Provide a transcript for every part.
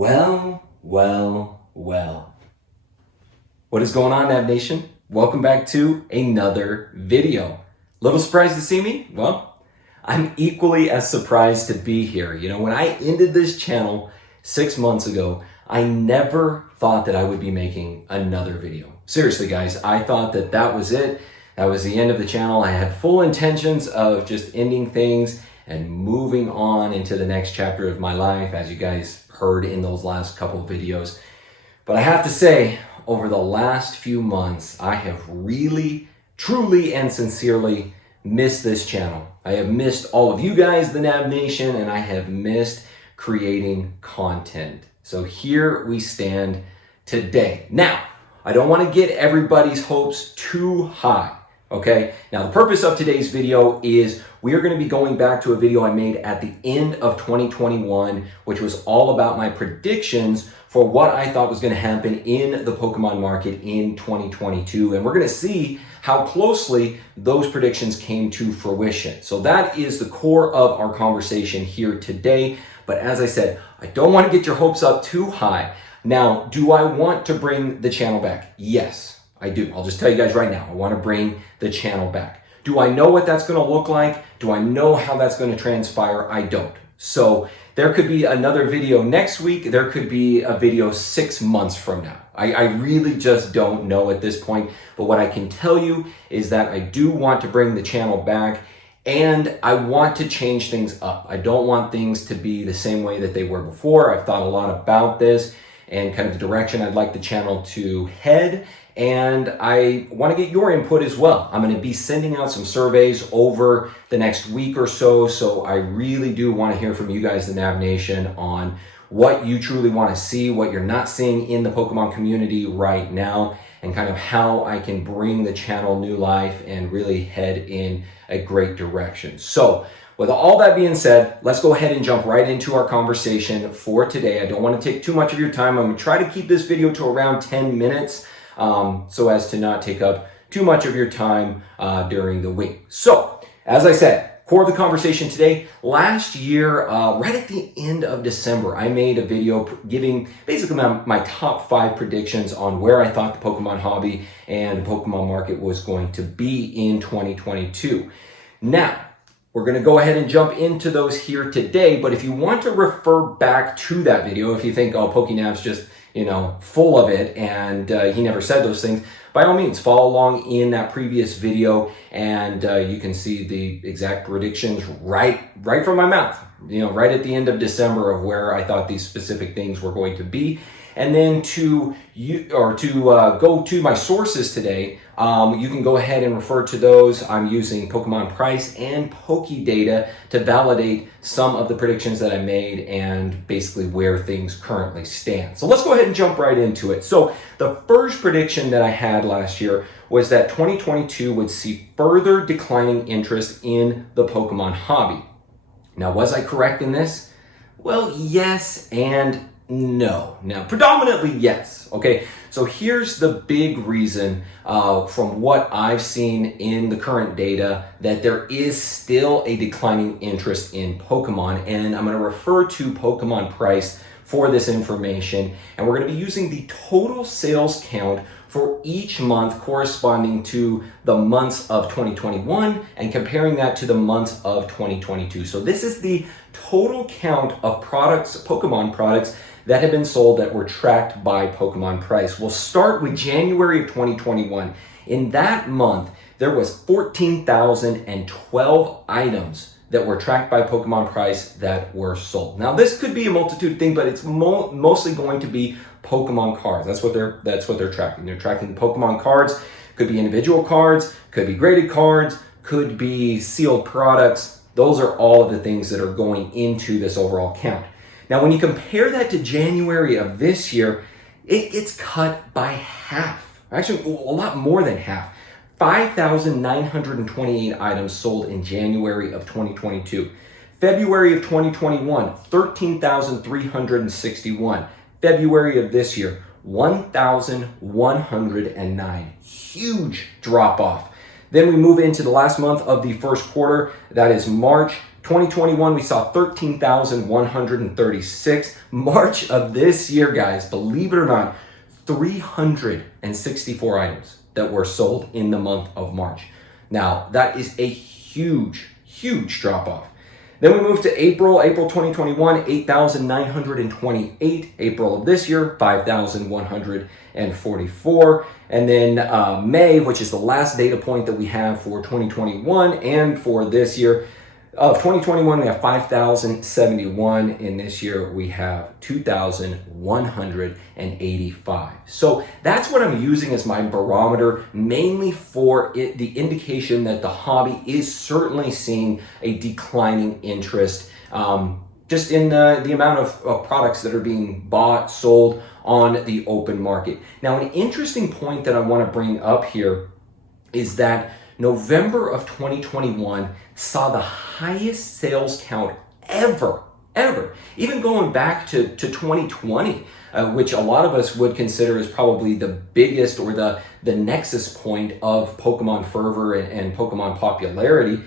Well. What is going on, Nav Nation? Welcome back to another video. Little surprised to see me? Well, I'm equally as surprised to be here. You know, when I ended this channel 6 months ago, I never thought that I would be making another video. Seriously, guys, I thought that that was it. That was the end of the channel. I had full intentions of just ending things and moving on into the next chapter of my life, as you guys heard in those last couple of videos. But I have to say, over the last few months, I have really, truly, and sincerely missed this channel. I have missed all of you guys, the Nav Nation, and I have missed creating content. So here we stand today. Now, I don't want to get everybody's hopes too high. Okay, now the purpose of today's video is we are going to be going back to a video I made at the end of 2021, which was all about my predictions for what I thought was going to happen in the Pokemon market in 2022. And we're going to see how closely those predictions came to fruition. So that is the core of our conversation here today. But as I said, I don't want to get your hopes up too high. Now, do I want to bring the channel back? Yes. I do. I'll just tell you guys right now, I want to bring the channel back. Do I know what that's going to look like? Do I know how that's going to transpire? I don't. So there could be another video next week. There could be a video 6 months from now. I really just don't know at this point. But what I can tell you is that I do want to bring the channel back, and I want to change things up. I don't want things to be the same way that they were before. I've thought a lot about this and kind of the direction I'd like the channel to head. And I want to get your input as well. I'm going to be sending out some surveys over the next week or so. So I really do want to hear from you guys, the Nav Nation, on what you truly want to see, what you're not seeing in the Pokemon community right now, and kind of how I can bring the channel new life and really head in a great direction. So with all that being said, let's go ahead and jump right into our conversation for today. I don't want to take too much of your time. I'm going to try to keep this video to around 10 minutes. So as to not take up too much of your time during the week. So, as I said, core of the conversation today, last year, right at the end of December, I made a video giving basically my top 5 predictions on where I thought the Pokemon hobby and the Pokemon market was going to be in 2022. Now, we're going to go ahead and jump into those here today, but if you want to refer back to that video, if you think, oh, PokeNav's just full of it, and he never said those things, by all means, follow along in that previous video, and you can see the exact predictions right from my mouth, right at the end of December of where I thought these specific things were going to be. And then to go to my sources today, you can go ahead and refer to those. I'm using Pokemon Price and Pokedata to validate some of the predictions that I made and basically where things currently stand. So let's go ahead and jump right into it. So the first prediction that I had last year was that 2022 would see further declining interest in the Pokemon hobby. Now, was I correct in this? Well, yes and no. Now, predominantly yes. Okay, so here's the big reason from what I've seen in the current data that there is still a declining interest in Pokemon, and I'm going to refer to Pokemon Price for this information, and we're going to be using the total sales count for each month corresponding to the months of 2021 and comparing that to the months of 2022. So this is the total count of products, Pokemon products, that have been sold that were tracked by Pokemon Price. We'll start with January of 2021. In that month, there was 14,012 items that were tracked by Pokemon Price that were sold. Now, this could be a multitude thing, but it's mostly going to be Pokemon cards. That's what they're tracking. They're tracking Pokemon cards. Could be individual cards, could be graded cards, could be sealed products. Those are all of the things that are going into this overall count. Now, when you compare that to January of this year, it gets cut by half. Actually, a lot more than half. 5,928 items sold in January of 2022. February of 2021, 13,361. February of this year, 1,109. Huge drop off. Then we move into the last month of the first quarter. That is March. 2021, we saw 13,136. March of this year, guys, believe it or not, 364 items that were sold in the month of March. Now, that is a huge drop off. Then we moved to April 2021, 8,928. April of this year, 5,144. And then May, which is the last data point that we have for 2021 and for this year, of 2021, we have 5,071. In this year, we have 2,185. So that's what I'm using as my barometer, mainly for the indication that the hobby is certainly seeing a declining interest, just in the amount of products that are being bought, sold on the open market. Now, an interesting point that I want to bring up here is that November of 2021 saw the highest sales count ever. Even going back to 2020, which a lot of us would consider as probably the biggest or the nexus point of Pokemon fervor and Pokemon popularity,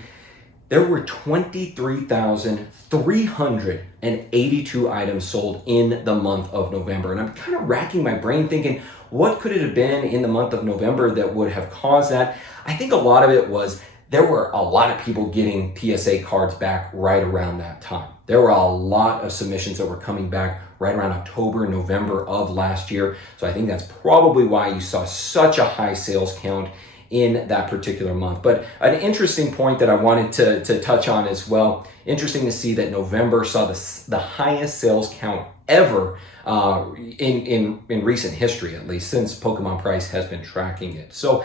there were 23,382 items sold in the month of November. And I'm kind of racking my brain thinking, what could it have been in the month of November that would have caused that? I think a lot of it was there were a lot of people getting PSA cards back right around that time. There were a lot of submissions that were coming back right around October, November of last year. So I think that's probably why you saw such a high sales count in that particular month. But an interesting point that I wanted to touch on as well, interesting to see that November saw the highest sales count ever in recent history, at least since Pokemon Price has been tracking it. So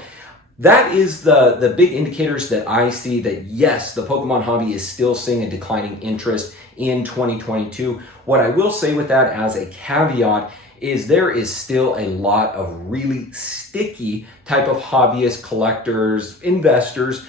that is the big indicators that I see that yes, the Pokemon hobby is still seeing a declining interest in 2022. What I will say with that as a caveat is there is still a lot of really sticky type of hobbyists, collectors, investors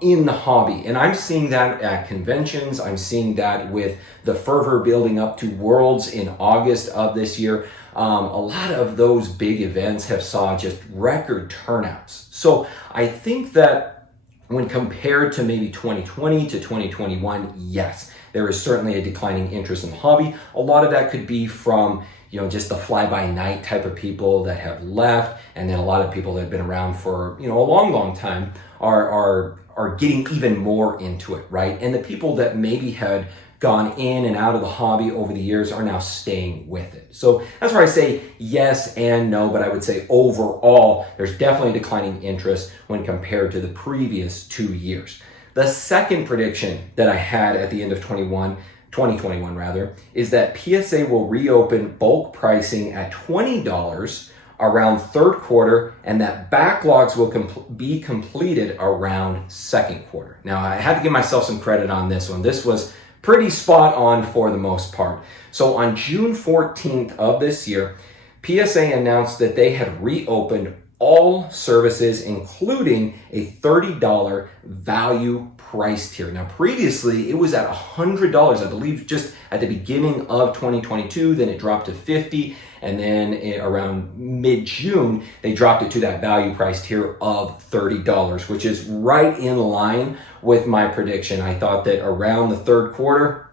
in the hobby. And I'm seeing that at conventions. I'm seeing that with the fervor building up to Worlds in August of this year. A lot of those big events have saw just record turnouts. So I think that when compared to maybe 2020 to 2021, yes, there is certainly a declining interest in the hobby. A lot of that could be from just the fly-by-night type of people that have left, and then a lot of people that have been around for a long time are getting even more into it, right? And the people that maybe had gone in and out of the hobby over the years are now staying with it. So that's where I say yes and no, but I would say overall, there's definitely a declining interest when compared to the previous 2 years. The second prediction that I had at the end of 2021 rather, is that PSA will reopen bulk pricing at $20 around third quarter, and that backlogs will be completed around second quarter. Now, I had to give myself some credit on this one. This was pretty spot on for the most part. So on June 14th of this year, PSA announced that they had reopened all services, including a $30 value price tier. Now, previously, it was at $100, I believe, just at the beginning of 2022. Then it dropped to $50, and then around mid-June, they dropped it to that value price tier of $30, which is right in line with my prediction. I thought that around the third quarter,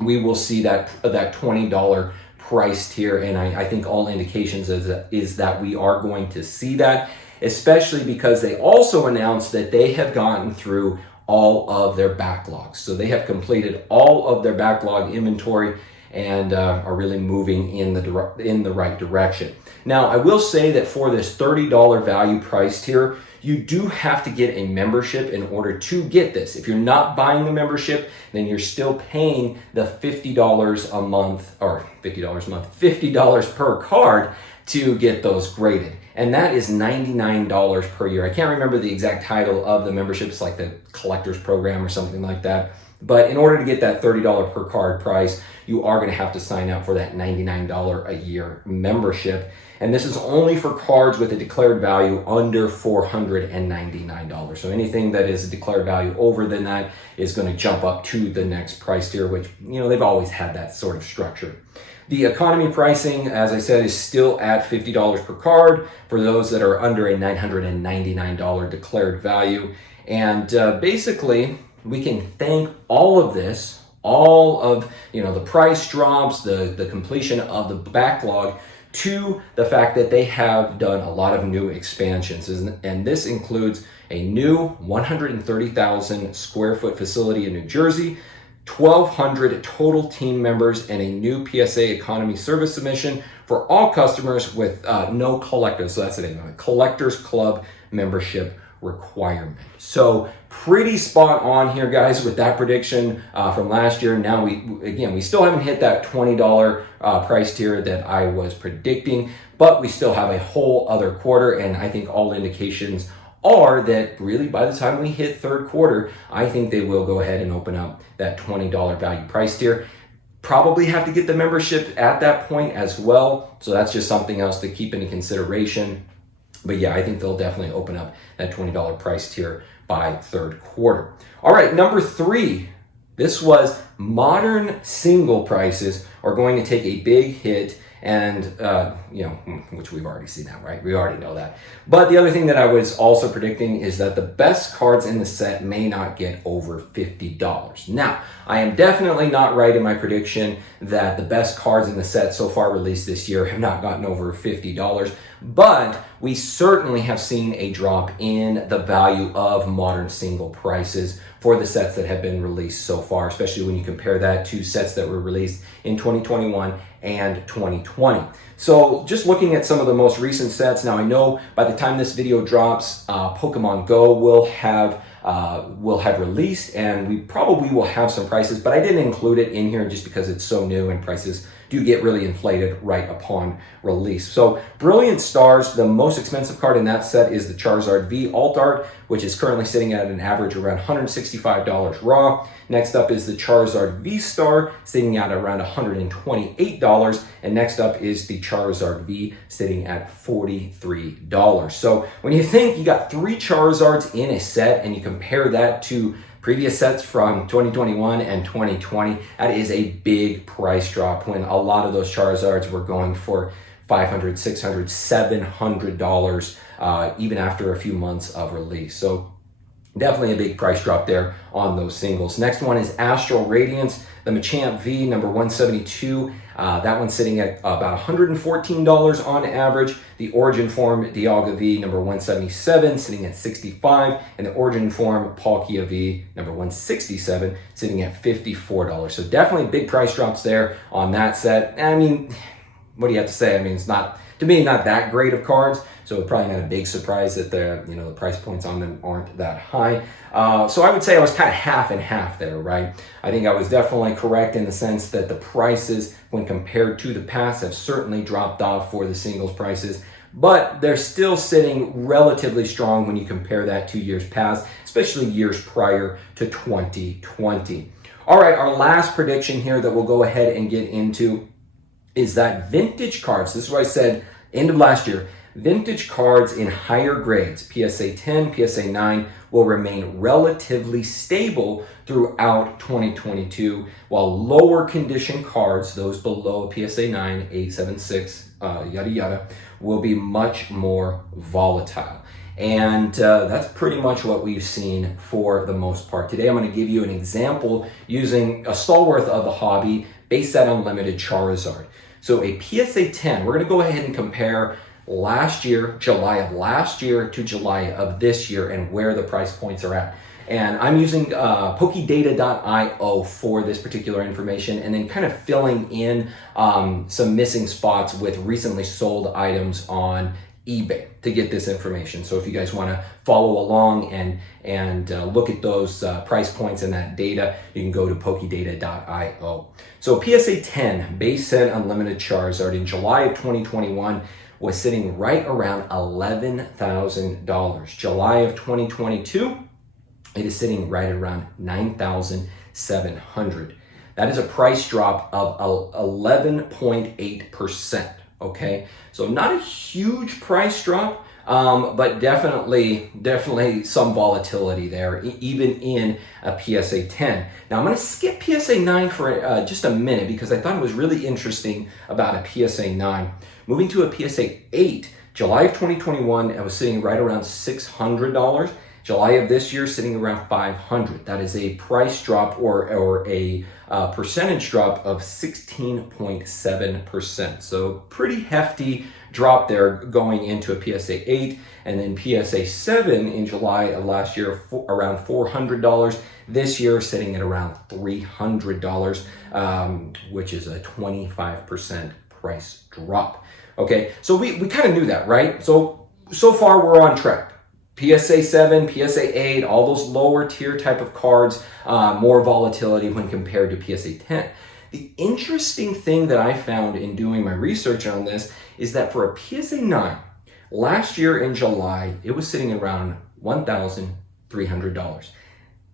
we will see that $20 price tier, and I think all indications is that we are going to see that, especially because they also announced that they have gotten through all of their backlogs. So they have completed all of their backlog inventory and are really moving in the right direction. Now, I will say that for this $30 value price tier, you do have to get a membership in order to get this. If you're not buying the membership, then you're still paying the $50 a month, or $50 per card to get those graded. And that is $99 per year. I can't remember the exact title of the membership. It's like the collector's program or something like that. But in order to get that $30 per card price, you are going to have to sign up for that $99 a year membership. And this is only for cards with a declared value under $499. So anything that is a declared value over than that is going to jump up to the next price tier, which, they've always had that sort of structure. The economy pricing, as I said, is still at $50 per card for those that are under a $999 declared value. And basically, we can thank all of this, all of the price drops, the completion of the backlog, to the fact that they have done a lot of new expansions. And this includes a new 130,000 square foot facility in New Jersey, 1,200 total team members, and a new PSA economy service submission for all customers with no collectors. So that's the name of it, Collectors Club membership requirement. So pretty spot on here, guys, with that prediction from last year. Now we still haven't hit that $20 price tier that I was predicting, but we still have a whole other quarter, and I think all indications are that really by the time we hit third quarter, I think they will go ahead and open up that $20 value price tier. Probably have to get the membership at that point as well, so that's just something else to keep into consideration. But yeah, I think they'll definitely open up that $20 price tier by third quarter. All right, number 3, this was modern single prices are going to take a big hit, and which we've already seen that, right? We already know that. But the other thing that I was also predicting is that the best cards in the set may not get over $50. Now, I am definitely not right in my prediction that the best cards in the set so far released this year have not gotten over $50, but we certainly have seen a drop in the value of modern single prices for the sets that have been released so far, especially when you compare that to sets that were released in 2021 and 2020. So just looking at some of the most recent sets, now I know by the time this video drops, Pokemon Go will have released, and we probably will have some prices, but I didn't include it in here just because it's so new and prices do get really inflated right upon release. So Brilliant Stars, the most expensive card in that set is the Charizard V Alt Art, which is currently sitting at an average around $165 raw. Next up is the Charizard V Star, sitting at around $128. And next up is the Charizard V, sitting at $43. So when you think you got 3 Charizards in a set and you compare that to previous sets from 2021 and 2020, that is a big price drop when a lot of those Charizards were going for $500, $600, $700 even after a few months of release. So definitely a big price drop there on those singles. Next one is Astral Radiance, the Machamp V, number 172. That one's sitting at about $114 on average. The Origin Form Dialga V, number 177, sitting at $65. And the Origin Form Palkia V, number 167, sitting at $54. So definitely big price drops there on that set. I mean, what do you have to say? I mean, it's not, to me, not that great of cards. So probably not a big surprise that the price points on them aren't that high. So I would say I was kind of half and half there, right? I think I was definitely correct in the sense that the prices, when compared to the past, have certainly dropped off for the singles prices, but they're still sitting relatively strong when you compare that to years past, especially years prior to 2020. All right, our last prediction here that we'll go ahead and get into is that vintage cards, this is what I said end of last year, vintage cards in higher grades, PSA 10, PSA 9, will remain relatively stable throughout 2022, while lower condition cards, those below PSA 9, 876, yada yada, will be much more volatile. And that's pretty much what we've seen for the most part. Today I'm going to give you an example using a stalwart of the hobby, Base Set Unlimited Charizard. So a PSA 10, we're going to go ahead and compare last year, July of last year to July of this year, and where the price points are at. And I'm using PokeData.io for this particular information, and then kind of filling in some missing spots with recently sold items on eBay to get this information. So if you guys want to follow along and look at those price points and that data, you can go to PokeData.io. So PSA 10 Base Set Unlimited Charizard in July of 2021 was sitting right around $11,000. July of 2022, it is sitting right around $9,700. That is a price drop of 11.8%, okay? So not a huge price drop, but definitely some volatility there, even in a PSA 10. Now I'm gonna skip PSA 9 for just a minute because I thought it was really interesting about a PSA 9. Moving to a PSA 8, July of 2021, I was sitting right around $600. July of this year sitting around 500. That is a price drop or a percentage drop of 16.7%. So pretty hefty drop there going into a PSA 8, and then PSA 7 in July of last year around $400. This year sitting at around $300, which is a 25% price drop. Okay, so we kind of knew that, right? So far we're on track. PSA 7, PSA 8, all those lower tier type of cards, more volatility when compared to PSA 10. The interesting thing that I found in doing my research on this is that for a PSA 9, last year in July, it was sitting around $1,300.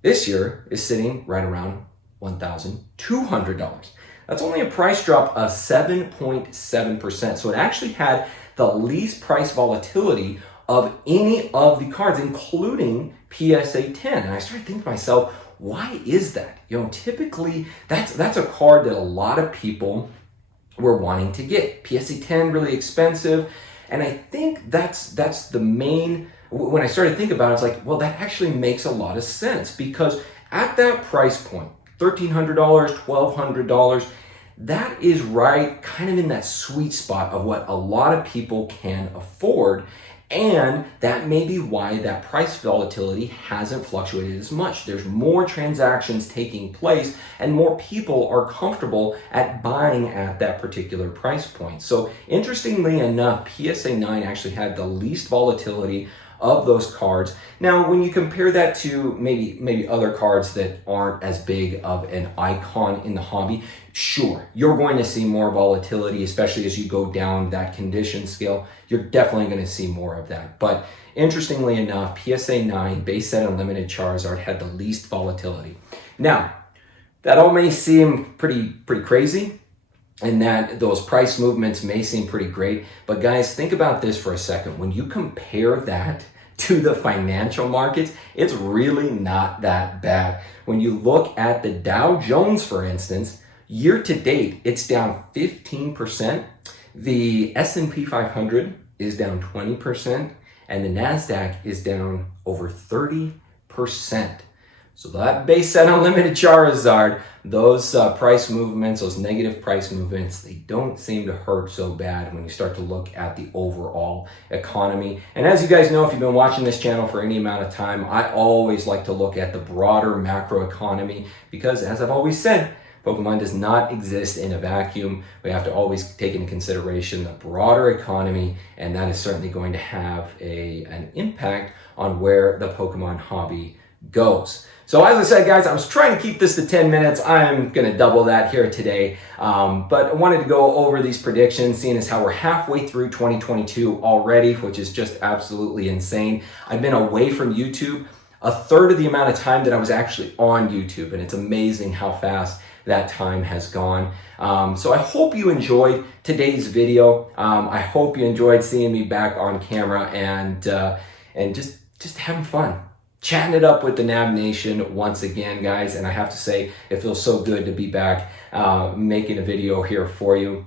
This year is sitting right around $1,200. That's only a price drop of 7.7%. So it actually had the least price volatility of any of the cards, including PSA 10. And I started thinking to myself, why is that? You know, typically that's a card that a lot of people were wanting to get. PSA 10 really expensive. And I think that's the main, when I started thinking about it, it's like, well, that actually makes a lot of sense, because at that price point, $1,300, $1,200, that is right kind of in that sweet spot of what a lot of people can afford. And that may be why that price volatility hasn't fluctuated as much. There's more transactions taking place and more people are comfortable at buying at that particular price point. So interestingly enough, PSA 9 actually had the least volatility of those cards. Now, when you compare that to maybe other cards that aren't as big of an icon in the hobby, sure, you're going to see more volatility, especially as you go down that condition scale. You're definitely going to see more of that. But interestingly enough, PSA 9 base set unlimited Charizard had the least volatility. Now, that all may seem pretty crazy, and that those price movements may seem pretty great, but guys, think about this for a second. When you compare that to the financial markets, it's really not that bad. When you look at the Dow Jones, for instance, year to date, it's down 15%. The S&P 500 is down 20%, and the NASDAQ is down over 30%. So that base set unlimited Charizard, those price movements, those negative price movements, they don't seem to hurt so bad when you start to look at the overall economy. And as you guys know, if you've been watching this channel for any amount of time, I always like to look at the broader macro economy, because as I've always said, Pokemon does not exist in a vacuum. We have to always take into consideration the broader economy, and that is certainly going to have an impact on where the Pokemon hobby goes. So as I said, guys, I was trying to keep this to 10 minutes. I'm going to double that here today. But I wanted to go over these predictions, seeing as how we're halfway through 2022 already, which is just absolutely insane. I've been away from YouTube a third of the amount of time that I was actually on YouTube, and it's amazing how fast that time has gone. So I hope you enjoyed today's video. I hope you enjoyed seeing me back on camera and just having fun, chatting it up with the Nab Nation once again, guys. And I have to say, it feels so good to be back making a video here for you.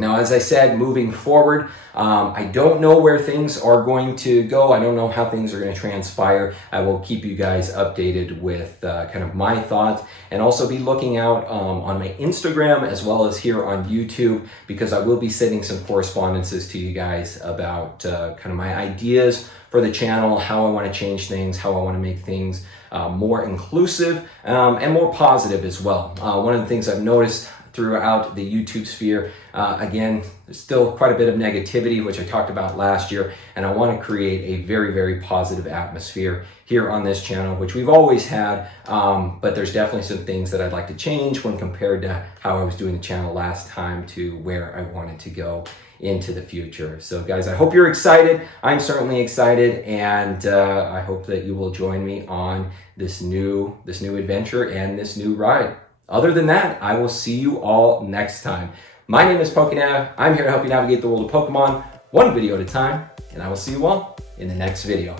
Now, as I said, moving forward, I don't know where things are going to go. I don't know how things are going to transpire. I will keep you guys updated with kind of my thoughts, and also be looking out on my Instagram as well as here on YouTube, because I will be sending some correspondences to you guys about kind of my ideas for the channel, how I want to change things, how I want to make things more inclusive and more positive as well. One of the things I've noticed throughout the YouTube sphere, again, there's still quite a bit of negativity, which I talked about last year, and I want to create a very positive atmosphere here on this channel, which we've always had, but there's definitely some things that I'd like to change when compared to how I was doing the channel last time to where I wanted to go into the future. So guys, I hope you're excited. I'm certainly excited, and I hope that you will join me on this new adventure and this new ride. Other than that, I will see you all next time. My name is PokeNav. I'm here to help you navigate the world of Pokemon one video at a time, and I will see you all in the next video.